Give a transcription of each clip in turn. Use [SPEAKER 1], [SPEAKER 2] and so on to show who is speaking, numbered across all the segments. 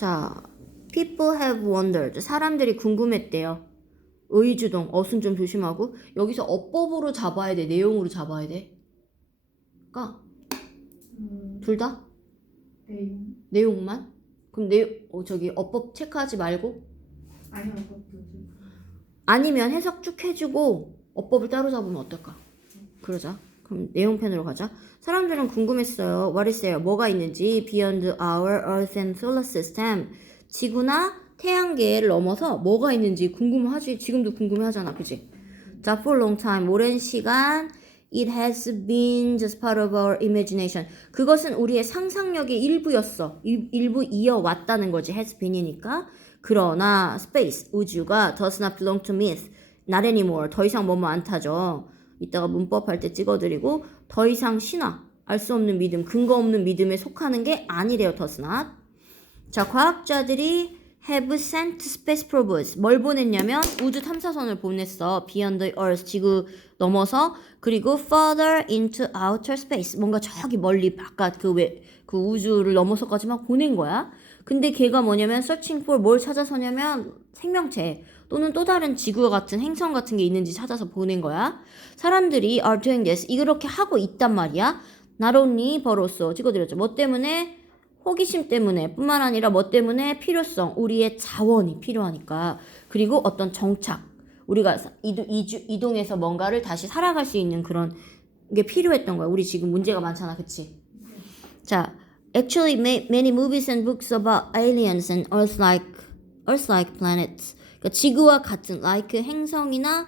[SPEAKER 1] 자, people have wondered. 사람들이 궁금했대요. 의주동, 어순 좀 조심하고. 여기서 어법으로 잡아야 돼, 내용으로 잡아야 돼. 그러니까
[SPEAKER 2] 음,
[SPEAKER 1] 둘 다
[SPEAKER 2] 내용
[SPEAKER 1] 내용만. 그럼 내용 어, 저기 어법 체크하지 말고
[SPEAKER 2] 아니요 그것도
[SPEAKER 1] 아니면 해석 쭉 해주고 어법을 따로 잡으면 어떨까? 그러자. 그럼 내용편으로 가자. 사람들은 궁금했어요. There? 뭐가 있는지 beyond our Earth and Solar System. 지구나 태양계를 넘어서 뭐가 있는지 궁금하지. 지금도 궁금해하잖아, 그지? 자, for long time, 오랜 시간 it has been just part of our imagination. 그것은 우리의 상상력의 일부였어. 일, 일부 이어왔다는 거지. has been이니까. 그러나 space, 우주가 does not belong to myth. not anymore. 더 이상 뭐뭐 안 타죠. 이따가 문법 할 때 찍어드리고 더 이상 신화, 알 수 없는 믿음, 근거 없는 믿음에 속하는 게 아니래요. not. 자, 과학자들이 have sent space probes. 뭘 보냈냐면 우주 탐사선을 보냈어. beyond the earth, 지구 넘어서 그리고 further into outer space. 뭔가 저기 멀리 바깥 그왜그 우주를 넘어서까지 막 보낸 거야. 근데 걔가 뭐냐면 searching for 뭘 찾아서냐면 생명체 또는 또 다른 지구와 같은 행성 같은 게 있는지 찾아서 보낸 거야. 사람들이 are doing this 이렇게 하고 있단 말이야. not only 벌었어 찍어드렸죠. 뭐 때문에 호기심 때문에 뿐만 아니라 뭐 때문에 필요성 우리의 자원이 필요하니까 그리고 어떤 정착 우리가 이동, 이동해서 뭔가를 다시 살아갈 수 있는 그런 게 필요했던 거야. 우리 지금 문제가 많잖아, 그치? 자, actually ma- many movies and books about aliens and Earth-like Earth-like planets. 그러니까 지구와 같은 like 행성이나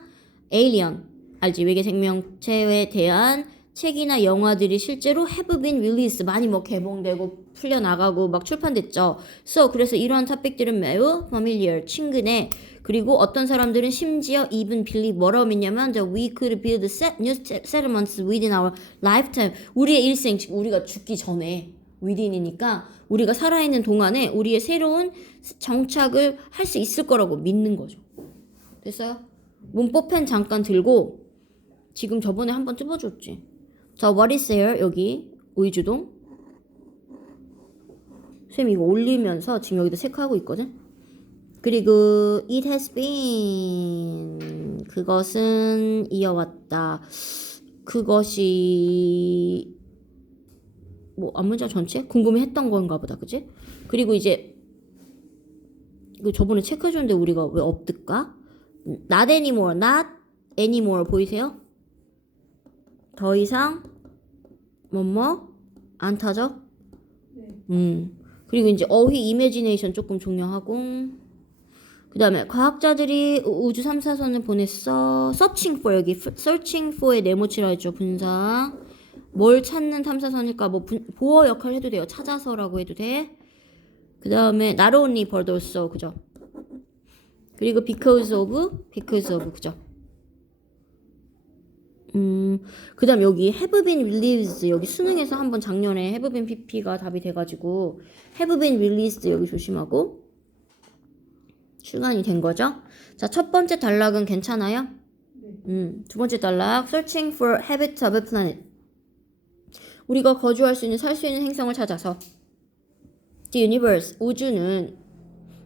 [SPEAKER 1] alien 알지 외계 생명체에 대한 책이나 영화들이 실제로 been released 많이 뭐 개봉되고 풀려 나가고 막 출판됐죠. So 그래서 이러한 토픽들은 매우 familiar 친근해. 그리고 어떤 사람들은 심지어 even believe 뭐라고 믿냐면 the we could build set, new settlements within our lifetime. 우리의 일생 즉 우리가 죽기 전에 within이니까 우리가 살아있는 동안에 우리의 새로운 정착을 할 수 있을 거라고 믿는 거죠. 됐어요? 문법펜 잠깐 들고 지금 저번에 한번 찝어줬지. 자, what is there? 여기 의주동. 쌤 이거 올리면서 지금 여기다 체크하고 있거든. 그리고 it has been 그것은 이어왔다. 그것이 뭐 앞문장 전체 궁금해했던 건가 보다, 그지? 그리고 이제 이거 저번에 체크해줬는데 우리가 왜 없을까? not anymore, not anymore 보이세요? 더 이상 뭐뭐 안 타죠?
[SPEAKER 2] 네.
[SPEAKER 1] 음. 그리고 이제 어휘 이미지네이션 조금 중요하고 그 다음에 과학자들이 우- 우주 3사선을 보냈어 searching for 여기 searching for의 네모치라 했죠 분사 뭘 찾는 탐사선일까 뭐 분- 보어 역할 해도 돼요 찾아서라고 해도 돼 그 다음에 not only but also 그죠 그리고 because of because of 그죠 음, 그 다음 여기 have been released 여기 수능에서 한번 작년에 have been pp가 답이 돼가지고 have been released 여기 조심하고 출간이 된 거죠. 자, 첫 번째 단락은 괜찮아요?
[SPEAKER 2] 네.
[SPEAKER 1] 음, 두 번째 단락 searching for habit of a planet 우리가 거주할 수 있는 살 수 있는 행성을 찾아서. The universe 우주는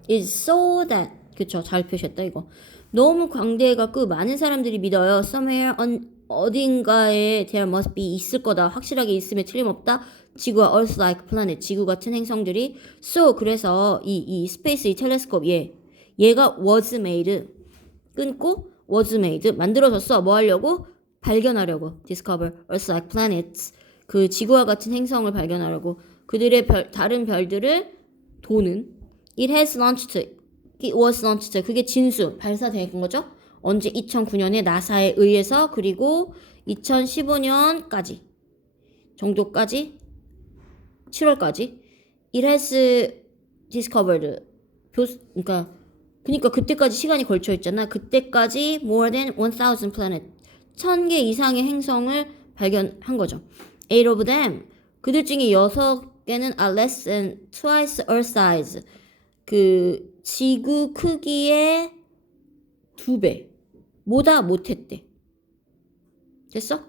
[SPEAKER 1] is so that 그쵸? 잘 표시했다 이거. 너무 광대해갖고 많은 사람들이 믿어요. Somewhere on 어딘가에 there must be 있을 거다. 확실하게 있음에 틀림없다. 지구와 earth like planet 지구 같은 행성들이. So 그래서 이이 스페이스 이 텔레스콥 얘. 얘가 was made. 끊고 was made. 만들어졌어. 뭐 하려고? 발견하려고. Discover earth like planets 그 지구와 같은 행성을 발견하려고 그들의 별, 다른 별들을 도는 it has launched it was launched 그게 진수 발사된 거죠 언제 2009년에 나사에 의해서 그리고 2015년까지 정도까지 7월까지 it has discovered 교, 그러니까 그러니까 그때까지 시간이 걸쳐 있잖아. 그때까지 more than 1000 planet. 1000개 이상의 행성을 발견한 거죠. Eight of them. 그들 중에 6개는 are less than twice Earth size. 그 지구 크기의 두 배. 보다 못했대. 됐어?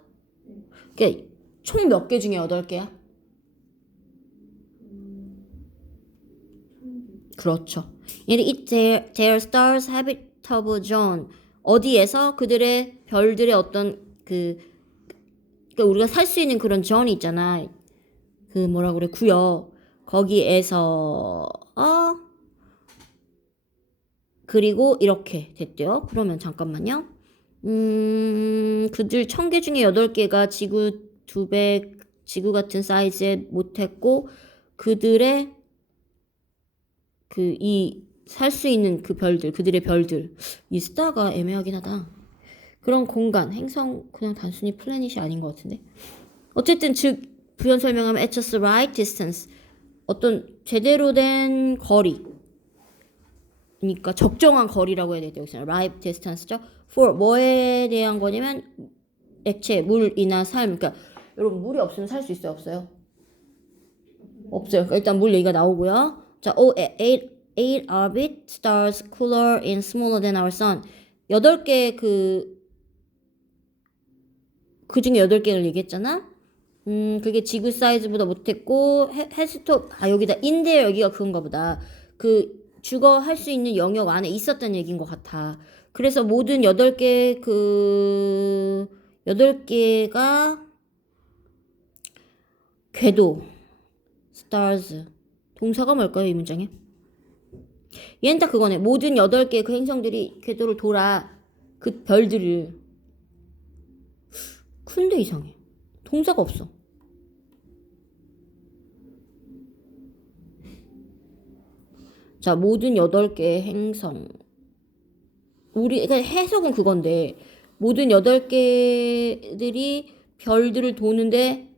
[SPEAKER 1] 그러니까 총 몇 개 중에 8개야?
[SPEAKER 2] 음, 총
[SPEAKER 1] 그렇죠. And it their, their stars habitable zone. 어디에서 그들의 별들의 어떤 그 그러니까 우리가 살 수 있는 그런 존이 있잖아. 그 뭐라 그래 구역 거기에서 어 그리고 이렇게 됐대요. 그러면 잠깐만요. 음 그들 천 개 중에 여덟 개가 지구 두 배 지구 같은 사이즈에 못했고 그들의 그 이 살 수 있는 그 별들 그들의 별들 이 스타가 애매하긴 하다. 그런 공간 행성 그냥 단순히 플래닛이 아닌 것 같은데? 어쨌든 즉 부연 설명하면 at just the right distance. 어떤 제대로 된 거리. 그러니까 적정한 거리라고 해야 되겠다 여기서 right distance죠? for 뭐에 대한 거냐면 액체 물이나 삶 그러니까 여러분 물이 없으면 살 수 있어요 없어요? 없어요. 그러니까 일단 물 얘기가 나오고요. 자 oh, eight eight orbit stars cooler and smaller than our sun. 여덟 개그 그 중에 여덟 개를 얘기했잖아. 음, 그게 지구 사이즈보다 못했고 해, 해스톱 아 여기다 인데 여기가 그건가 보다. 그 주거 할 수 있는 영역 안에 있었던 얘기인 것 같아. 그래서 모든 여덟 개그 여덟 개가 궤도 stars 동사가 뭘까요 이 문장에? 얘는 딱 그거네. 모든 여덟 개그 행성들이 궤도를 돌아 그 별들을 근데 이상해. 동사가 없어. 자, 모든 여덟 개의 행성. 우리, 그러니까 해석은 그건데, 모든 여덟 개들이 별들을 도는데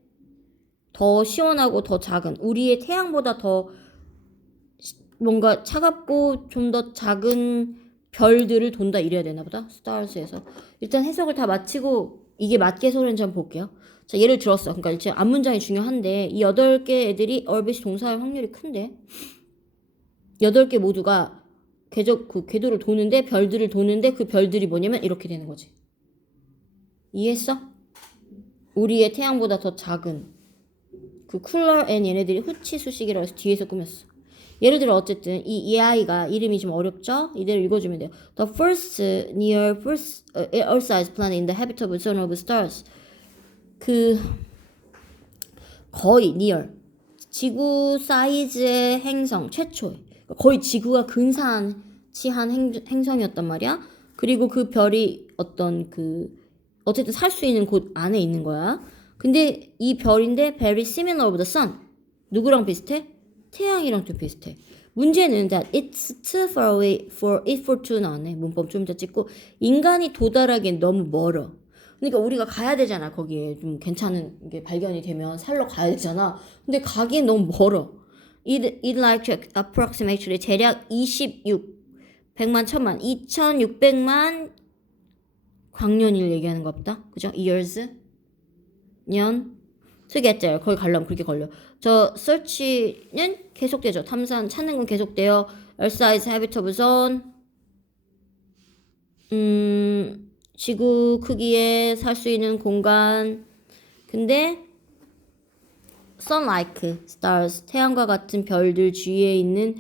[SPEAKER 1] 더 시원하고 더 작은, 우리의 태양보다 더 시- 뭔가 차갑고 좀 더 작은 별들을 돈다 이래야 되나 보다. 스타르스에서. 일단 해석을 다 마치고 이게 맞게 해석을는지 한번 볼게요. 자, 예를 들었어. 그러니까 지금 앞문장이 중요한데 이 여덟 개 애들이 얼빗이 동사할 확률이 큰데 여덟 개 모두가 궤적 그 궤도를 도는데 별들을 도는데 그 별들이 뭐냐면 이렇게 되는 거지. 이해했어? 우리의 태양보다 더 작은 그 쿨러 앤 얘네들이 후치 수식이라고 해서 뒤에서 꾸몄어. 예를 들어 어쨌든 이, 이 아이가 이름이 좀 어렵죠? 이대로 읽어주면 돼요. The first near first uh, Earth-sized planet in the habitable zone of stars. 그 거의 near 지구 사이즈의 행성 최초 거의 지구가 근사치한 행, 행성이었단 말이야. 그리고 그 별이 어떤 그 어쨌든 살 수 있는 곳 안에 있는 거야. 근데 이 별인데 very similar of the sun. 누구랑 비슷해? 태양이랑 좀 비슷해. 문제는 that it's too far away for it for to 나왔네. 문법 좀 이따 찍고 인간이 도달하기엔 너무 멀어. 그러니까 우리가 가야 되잖아. 거기에 좀 괜찮은 게 발견이 되면 살러 가야 되잖아. 근데 가기엔 너무 멀어. It, it like approximately 대략 26 100만 천만 2600만 광년일 얘기하는 것 같다. 그죠? years 년 there 거기 가려면 그렇게 걸려. 저 search는 계속되죠. 탐사 찾는 건 계속돼요. Earth size habitable zone 음 지구 크기에 살 수 있는 공간. 근데 sun-like stars 태양과 같은 별들 주위에 있는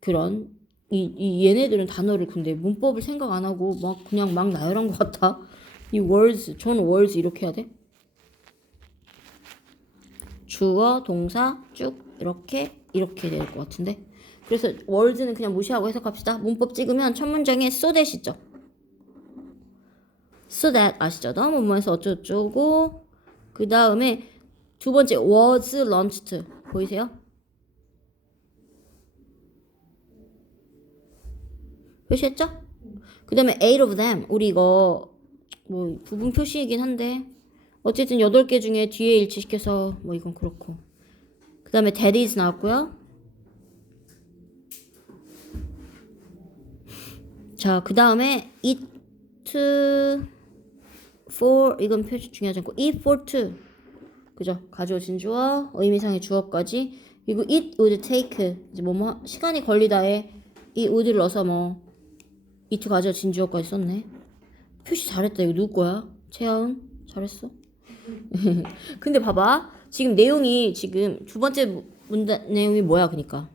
[SPEAKER 1] 그런 이, 이 얘네들은 단어를 근데 문법을 생각 안 하고 막 그냥 막 나열한 것 같아. 이 words, 전 words 이렇게 해야 돼? 주어, 동사 쭉 이렇게 이렇게 될 것 같은데. 그래서 words는 그냥 무시하고 해석합시다. 문법 찍으면 첫 문장에 so that 있죠. so that 아시죠? 너무 뭐해서 어쩌고저쩌고 그 다음에 두 번째 was launched 보이세요? 표시했죠? 그 다음에 eight of them 우리 이거 뭐 부분 표시이긴 한데 어쨌든 여덟 개 중에 뒤에 일치시켜서 뭐 이건 그렇고. 그 다음에 that is 나왔고요. 자 그 다음에 it for 이건 표시 중요하지 않고 it for to. 그죠? 가져오신 주어 의미상의 주어까지. 그리고 it would take 이제 뭐 뭐 시간이 걸리다에 이 would를 넣어서 뭐 it 가져진 주어까지 썼네. 표시 잘했다. 이거 누구 거야? 채아은? 잘했어 근데 봐봐 지금 내용이 지금 두 번째 문단 내용이 뭐야 그니까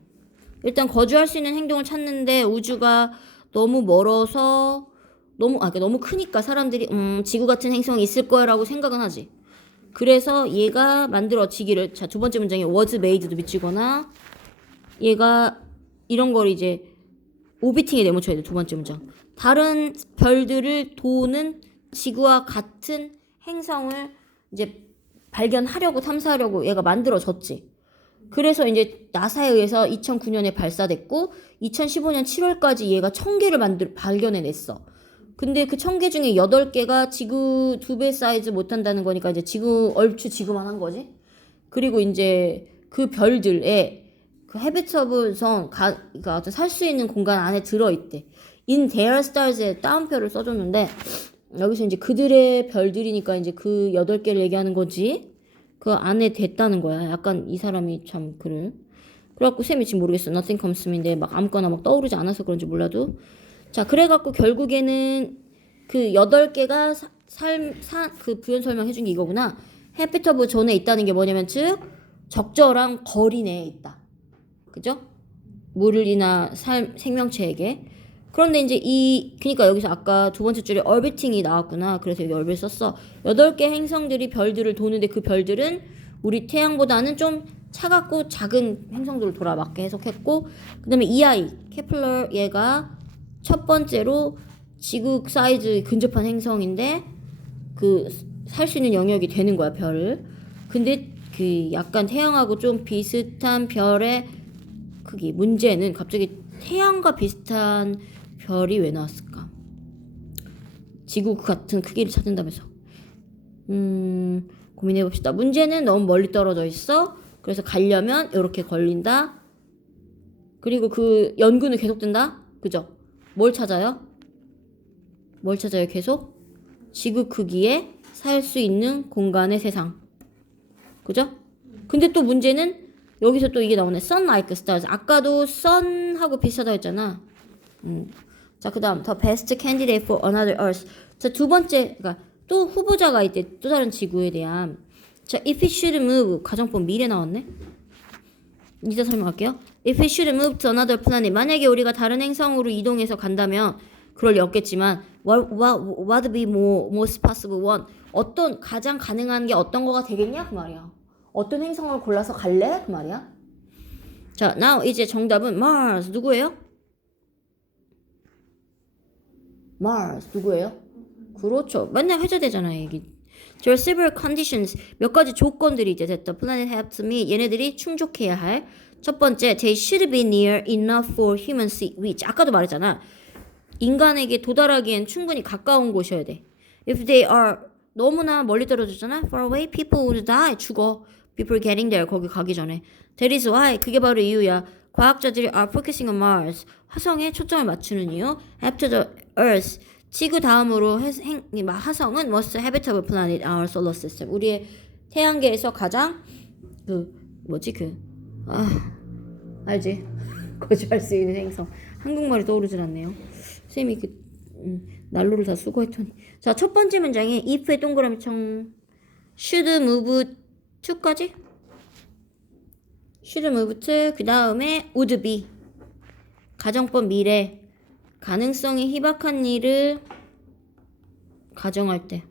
[SPEAKER 1] 일단 거주할 수 있는 행동을 찾는데 우주가 너무 멀어서 너무 아 그러니까 너무 크니까 사람들이 음 지구 같은 행성이 있을 거야라고 생각은 하지. 그래서 얘가 만들어지기를 자 두 번째 문장에 was made도 미치거나 얘가 이런 걸 이제 오비팅에 내모쳐야 돼 두 번째 문장. 다른 별들을 도는 지구와 같은 행성을 이제 발견하려고 탐사하려고 얘가 만들어졌지. 그래서 이제 나사에 의해서 2009년에 발사됐고 2015년 7월까지 얘가 천 개를 만들 발견해 냈어. 근데 그천개 중에 여덟 개가 지구 두 배 사이즈 못 한다는 거니까 이제 지구 얼추 지구만 한 거지. 그리고 이제 그 별들에 그 헤비터블 성, 가, 그러니까 살수 있는 공간 안에 들어 있대. In their stars에 따옴표를 써 줬는데 여기서 이제 그들의 별들이니까 이제 그 여덟 개를 얘기하는 거지. 그 안에 됐다는 거야. 약간 이 사람이 참 그래. 그래갖고 쌤이 지금 모르겠어. Nothing comes me인데 막 아무거나 막 떠오르지 않아서 그런지 몰라도. 자, 그래갖고 결국에는 그 여덟 개가 삶그 부연 설명해준 게 이거구나. 해피터브 존에 있다는 게 뭐냐면 즉 적절한 거리 내에 있다. 그죠? 물이나 삶 생명체에게. 그런데 이제 이 그러니까 여기서 아까 두 번째 줄에 얼비팅이 나왔구나. 그래서 여기 얼빗 썼어. 여덟 개 행성들이 별들을 도는데 그 별들은 우리 태양보다는 좀 차갑고 작은 행성들을 돌아 맞게 해석했고 그다음에 이 아이 케플러 얘가 첫 번째로 지구 사이즈 근접한 행성인데 그 살 수 있는 영역이 되는 거야 별을. 근데 그 약간 태양하고 좀 비슷한 별의 크기 문제는 갑자기 태양과 비슷한 별이 왜 나왔을까? 지구 같은 크기를 찾는다면서. 음, 고민해 봅시다. 문제는 너무 멀리 떨어져 있어. 그래서 가려면 이렇게 걸린다. 그리고 그 연구는 계속된다. 그죠? 뭘 찾아요? 뭘 찾아요? 계속 지구 크기에 살 수 있는 공간의 세상. 그죠? 근데 또 문제는 여기서 또 이게 나오네. Sun like stars. 아까도 sun하고 비슷하다 했잖아. 음. 자, 그 다음 the best candidate for another earth. 자, 두 번째 그러니까 또 후보자가 있대. 또 다른 지구에 대한. 자, if it should move 가정법 미래 나왔네. 이제 설명할게요. If it should move to another planet. 만약에 우리가 다른 행성으로 이동해서 간다면 그럴 리 없겠지만 what, what, what be more, most possible one? 어떤 가장 가능한 게 어떤 거가 되겠냐 그 말이야. 어떤 행성을 골라서 갈래 그 말이야. 자, now 이제 정답은 Mars 누구예요? Mars 누구예요? 그렇죠. 맨날 회자되잖아요, 이게. There are several conditions. 몇 가지 조건들이 이제 됐다. Planet have to meet. 얘네들이 충족해야 할. 첫 번째, they should be near enough for human reach. 아까도 말했잖아. 인간에게 도달하기엔 충분히 가까운 곳이어야 돼. If they are 너무나 멀리 떨어졌잖아. Far away, people would die. 죽어. People getting there. 거기 가기 전에. That is why. 그게 바로 이유야. 과학자들이 are focusing on Mars. 화성에 초점을 맞추는 이유. After the Earth. 지구 다음으로 해- 행, 이 마- 화성은 most habitable planet our solar system. 우리의 태양계에서 가장 그 뭐지 그 아, 알지? 거주할 수 있는 행성. 한국말이 떠오르질 않네요. 쌤이 그 음, 난로를 다 수거했더니. 자, 첫 번째 문장에 if의 동그라미 청 should move to까지 should move to 그 다음에 would be 가정법 미래 가능성이 희박한 일을 가정할 때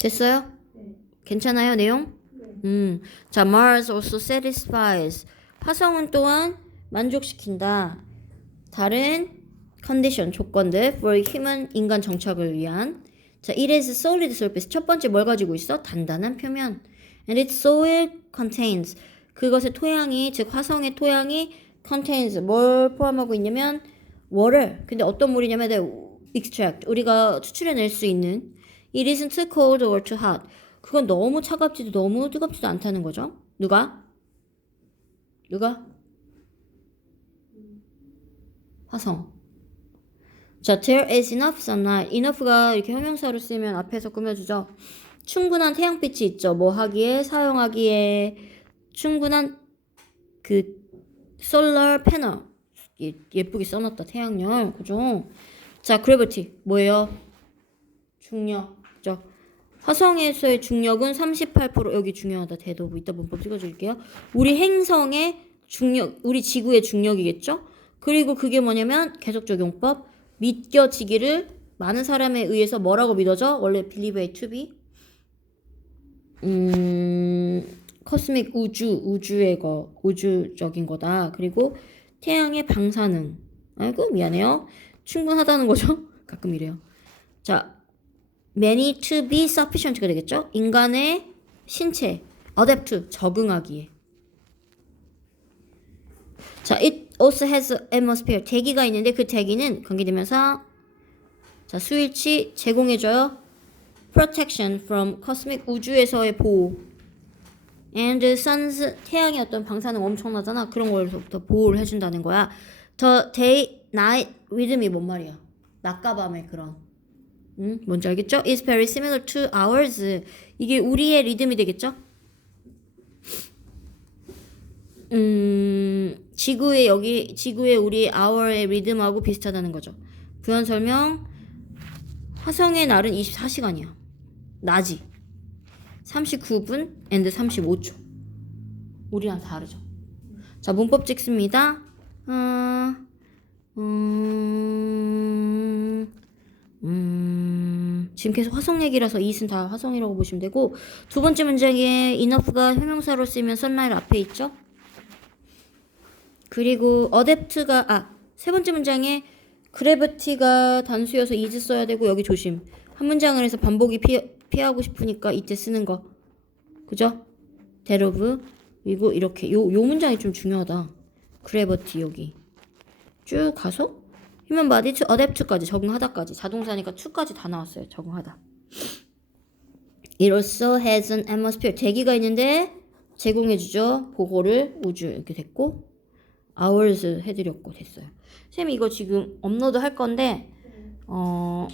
[SPEAKER 1] 됐어요?
[SPEAKER 2] 네.
[SPEAKER 1] 괜찮아요 내용?
[SPEAKER 2] 네.
[SPEAKER 1] 음, 자, Mars also satisfies. 화성은 또한 만족시킨다. 다른 컨디션 조건들 for human 인간 정착을 위한. 자, it is solid surface. 첫 번째 뭘 가지고 있어? 단단한 표면. And its soil contains. 그것의 토양이 즉 화성의 토양이 contains 뭘 포함하고 있냐면 water. 근데 어떤 물이냐면 네, extract. 우리가 추출해낼 수 있는 it isn't too cold or too hot. 그건 너무 차갑지도 너무 뜨겁지도 않다는 거죠. 누가? 누가? 화성. 자, there is enough sunlight. enough가 이렇게 형용사로 쓰면 앞에서 꾸며주죠. 충분한 태양빛이 있죠. 뭐 하기에 사용하기에 충분한 그 solar panel 예, 예쁘게 써놨다 태양열 그죠? 자, gravity 뭐예요? 중력. 그죠? 화성에서의 중력은 38% 여기 중요하다. 대도부 이따 문법 찍어줄게요. 우리 행성의 중력, 우리 지구의 중력이겠죠? 그리고 그게 뭐냐면 계속 적용법 믿겨지기를 많은 사람에 의해서 뭐라고 믿어져? 원래 believe it to be 음, 코스믹 우주, 우주의 거, 우주적인 거다. 그리고 태양의 방사능. 아이고, 미안해요. 충분하다는 거죠? 가끔 이래요. 자, many to be sufficient가 되겠죠? 인간의 신체, adapt 적응하기에. 자, it also has atmosphere. 대기가 있는데 그 대기는 관계되면서 자, 수일치 제공해줘요. Protection from cosmic 우주에서의 보호. and sun's 태양의 어떤 방사능 엄청나잖아. 그런 걸로부터 보호를 해준다는 거야. the day night rhythm이 뭔 말이야? 낮과 밤의 그런. 응? 뭔지 알겠죠? is very similar to ours. 이게 우리의 리듬이 되겠죠? 음, 지구의 여기 지구의 우리 hour의 리듬하고 비슷하다는 거죠. 부연 설명. 화성의 날은 24시간이야. 낮이 39분 and 35초. 우리랑 다르죠. 자, 문법 찍습니다. 어, 음, 음, 지금 계속 화성 얘기라서 이것은 다 화성이라고 보시면 되고 두 번째 문장에 enough가 형용사로 쓰이면 sunlight 앞에 있죠. 그리고 adapt가 아, 세 번째 문장에 gravity가 단수여서 is 써야 되고 여기 조심. 한 문장을 해서 반복이 피, 피하고 싶으니까 이때 쓰는 거. 그죠? 대로브 그리고 이렇게 요, 요 문장이 좀 중요하다. gravity 여기. 쭉 가서 human to까지 적응하다까지 자동사니까 to까지 다 나왔어요. 적응하다. It also has an atmosphere. 대기가 있는데 제공해주죠. 그거를 우주 이렇게 됐고 hours 해드렸고 됐어요. 쌤 이거 지금 업로드 할 건데 어